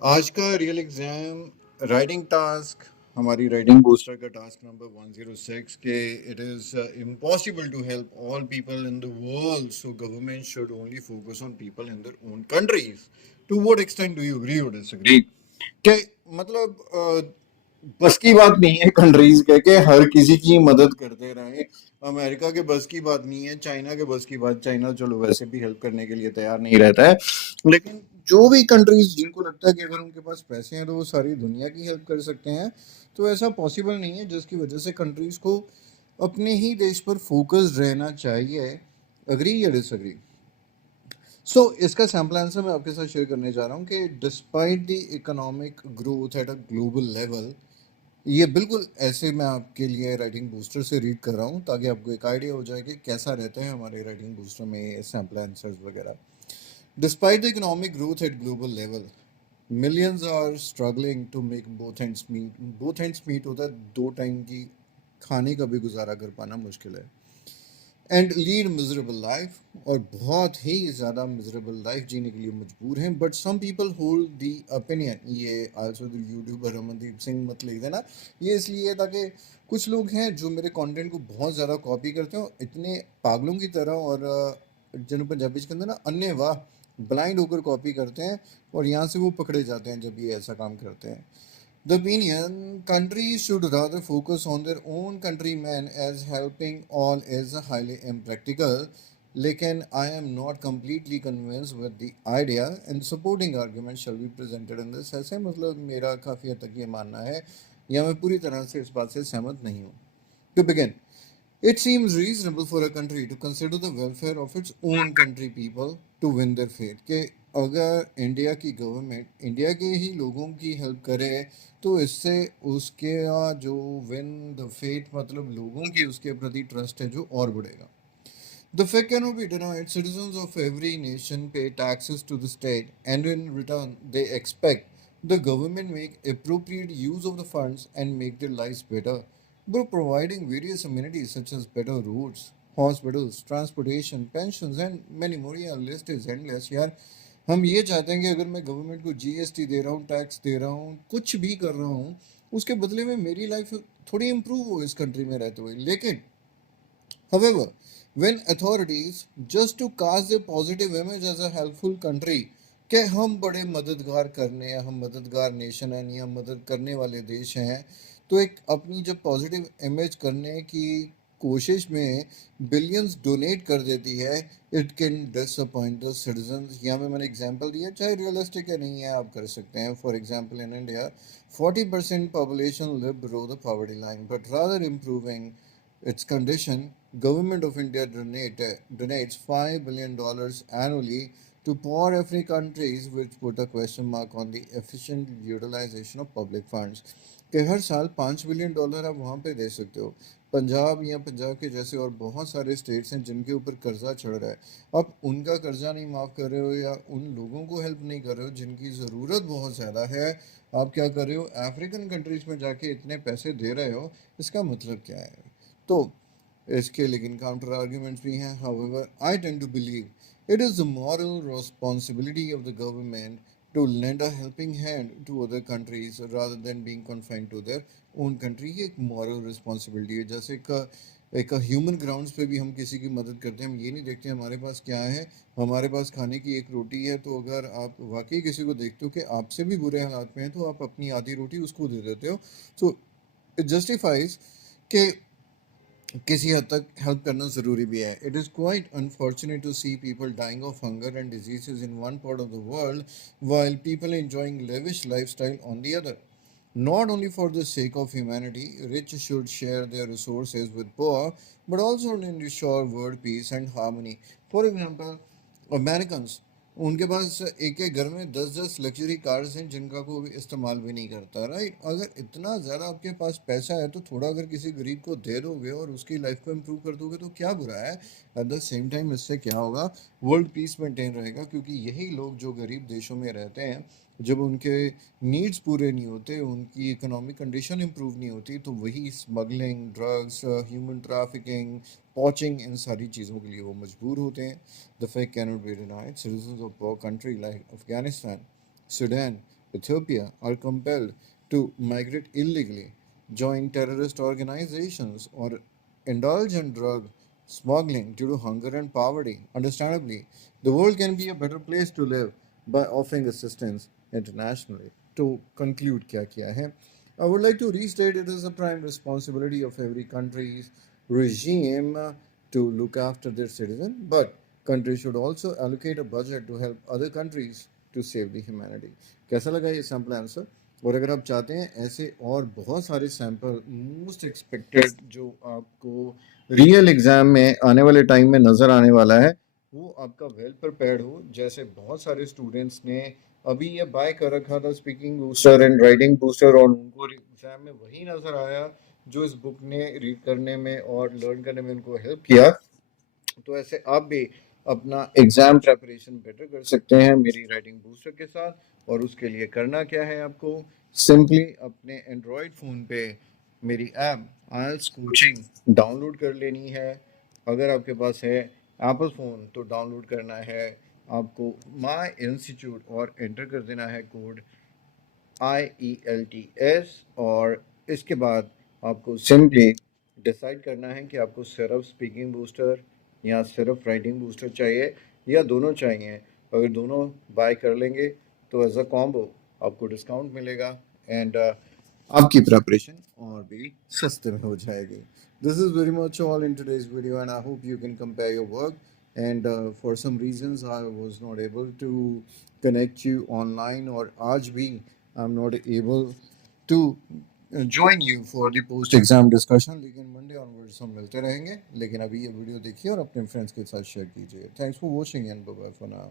आज का real exam writing task हमारी राइटिंग बूस्टर का टास्क नंबर 106 के it is impossible to help all people in the world so government should only focus on people in their own countries to what extent do you agree और disagree के मतलब बस की बात नहीं है कंट्रीज के हर किसी की मदद करते रहे। अमेरिका के बस की बात नहीं है, चाइना के बस की बात, चाइना चलो वैसे भी हेल्प करने के लिए तैयार नहीं रहता है, लेकिन जो भी कंट्रीज जिनको लगता है कि अगर उनके पास पैसे हैं तो वो सारी दुनिया की हेल्प कर सकते हैं, तो ऐसा पॉसिबल नहीं है, जिसकी वजह से कंट्रीज को अपने ही देश पर फोकस रहना चाहिए। अग्री या डिसएग्री? इसका सैम्पल आंसर मैं आपके साथ शेयर करने जा रहा हूँ कि despite the economic growth at a global level, ये बिल्कुल ऐसे मैं आपके लिए राइटिंग बूस्टर से रीड कर रहा हूँ ताकि आपको एक आइडिया हो जाए कि कैसा रहता है हमारे राइटिंग बूस्टर में सैम्पल आंसर्स वगैरह। Despite the economic growth at global level, millions are struggling to make both hands meet. Both hands meet होता है दो टाइम की खाने का भी गुजारा कर पाना मुश्किल है। एंड लीड मिजरेबल लाइफ, और बहुत ही ज़्यादा मिजरेबल लाइफ जीने के लिए मजबूर हैं। But some people hold the opinion, ये also the YouTuber Amandeep Singh मत लिख देना, ये इसलिए ताकि कुछ लोग हैं जो मेरे कंटेंट को बहुत ज़्यादा कॉपी करते हैं इतने पागलों की तरह, और जिन पंजाबी के अंदर ना अन्य वाह ब्लाइंड होकर कॉपी करते हैं, और यहाँ से वो पकड़े जाते हैं जब ये ऐसा काम करते हैं। The opinion countries should rather focus on their own countrymen as helping all is highly impractical. लेकिन I am not completely convinced with the idea and supporting argument shall be presented in this। ऐसे मतलब मेरा काफ़ी हद तक ये मानना है या मैं पूरी तरह से इस बात से सहमत नहीं हूँ। To begin, it seems reasonable for a country to consider the welfare of its own country people to win their faith, कि अगर इंडिया की गवर्नमेंट इंडिया के ही लोगों की हेल्प करे तो इससे उसके जो विन द फेथ मतलब लोगों की उसके प्रति ट्रस्ट है जो और बढ़ेगा। The fact cannot be denied. Citizens of every nation pay taxes to the state, and in return, they expect the government make appropriate use of the funds and make their lives better by providing various amenities such as better roads, hospitals, transportation, pensions, and many more। यार list is endless यार। हम ये चाहते हैं कि अगर मैं government को जीएसटी दे रहा हूँ, टैक्स दे रहा हूँ, कुछ भी कर रहा हूँ, उसके बदले में मेरी लाइफ थोड़ी इम्प्रूव हो इस कंट्री में रहते हुए। लेकिन however, when authorities just to cast a positive image as a helpful country कि हम बड़े मददगार करने हैं, हम मददगार नेशन हैं या मदद करने वाले देश हैं, तो एक अपनी जब पॉजिटिव इमेज करने की कोशिश में बिलियंस डोनेट कर देती है, it can disappoint the citizens. यहाँ पे मैंने एग्जांपल दिया, चाहे रियलिस्टिक है नहीं है आप कर सकते हैं। For example in India 40% population live below the poverty line, but rather improving its condition, Government of India donates $5 billion annually to poor African countries, which put a question mark on the efficient utilization of public funds। कि हर साल $5 billion आप वहाँ पे दे सकते हो। पंजाब या पंजाब के जैसे और बहुत सारे स्टेट्स हैं जिनके ऊपर कर्जा चढ़ रहा है, आप उनका कर्जा नहीं माफ़ कर रहे हो या उन लोगों को हेल्प नहीं कर रहे हो जिनकी ज़रूरत बहुत ज़्यादा है। आप क्या कर रहे हो, अफ्रीकन कंट्रीज़ में जाके इतने पैसे दे रहे हो, इसका मतलब क्या है? तो इसके लेकिन काउंटर आर्ग्यूमेंट्स भी हैं। However, I tend to believe it is the moral responsibility of the government to lend a helping hand to other countries rather than being confined to their own country। ये एक moral responsibility है। जैसे एक human grounds पे भी हम किसी की मदद करते हैं, हम ये नहीं देखते हमारे पास क्या है, हमारे पास खाने की एक रोटी है, तो अगर आप वाकई किसी को देखते हो कि आपसे भी बुरे हालात में है तो आप अपनी आधी रोटी उसको दे देते हो। सो इट जस्टिफाइज कि किसी हद तक हेल्प करना ज़रूरी भी है। It is quite unfortunate to see people dying of hunger and diseases in one part of the world while people enjoying lavish lifestyle on the other। Not only for the sake of humanity, rich should share their resources with poor, but also to ensure world peace and harmony। For example, Americans, उनके पास एक एक घर में 10-10 luxury cars हैं जिनका कोई इस्तेमाल भी नहीं करता, राइट? अगर इतना ज़्यादा आपके पास पैसा है तो थोड़ा अगर किसी गरीब को दे दोगे और उसकी लाइफ को इम्प्रूव कर दोगे तो क्या बुरा है? एट द सेम टाइम इससे क्या होगा, वर्ल्ड पीस मेंटेन रहेगा, क्योंकि यही लोग जो गरीब देशों में रहते हैं, जब उनके नीड्स पूरे नहीं होते, उनकी इकोनॉमिक कंडीशन इम्प्रूव नहीं होती, तो वही smuggling, drugs, human trafficking, poaching, इन सारी चीज़ों के लिए वो मजबूर होते हैं। The fact cannot be denied. Citizens of poor country like Afghanistan, Sudan, Ethiopia are compelled to migrate illegally, join terrorist organizations, or indulge in drug smuggling due to hunger and poverty. Understandably, the world can be a better place to live by offering assistance internationally. To conclude, क्या किया है? I would like to restate it is a prime responsibility of every country's regime to look after their citizen, but countries should also allocate a budget to help other countries to save the humanity. कैसा लगा ये sample answer? और अगर आप चाहते हैं ऐसे और बहुत सारे सैम्पल मोस्ट एक्सपेक्टेड जो आपको रियल एग्जाम में आने वाले टाइम में नज़र आने वाला है वो आपका वेल प्रिपेयर्ड हो, जैसे बहुत सारे स्टूडेंट्स ने अभी ये बाय कर रखा था speaking booster and writing booster और उनको एग्जाम में वही नज़र आया जो इस बुक ने रीड करने में और लर्न करने में उनको हेल्प किया। तो ऐसे आप भी अपना एग्जाम प्रेपरेशन बेटर कर सकते हैं मेरी राइटिंग बूस्टर के साथ। और उसके लिए करना क्या है, आपको सिंपली अपने एंड्रॉयड फ़ोन पे मेरी ऐप आइल्स कोचिंग डाउनलोड कर लेनी है। अगर आपके पास है एप्पल फ़ोन तो डाउनलोड करना है आपको माई इंस्टीट्यूट और एंटर कर देना है कोड IELTS। और इसके बाद आपको सिंपली डिसाइड करना है कि आपको सिर्फ स्पीकिंग बूस्टर या सिर्फ राइटिंग बूस्टर चाहिए या दोनों चाहिए। अगर दोनों बाय कर लेंगे तो एज अ कॉम्बो आपको डिस्काउंट मिलेगा एंड आपकी प्रिपरेशन और भी सस्ते में हो जाएगी। This is very much all in today's video and I hope you can compare your work and for some reasons I was not able to connect you online और आज भी I'm not able to join you for the post exam discussion, लेकिन Monday onwards हम मिलते रहेंगे। लेकिन अभी ये वीडियो देखिए और अपने फ्रेंड्स के साथ शेयर कीजिए। Thanks for watching and bye bye for now.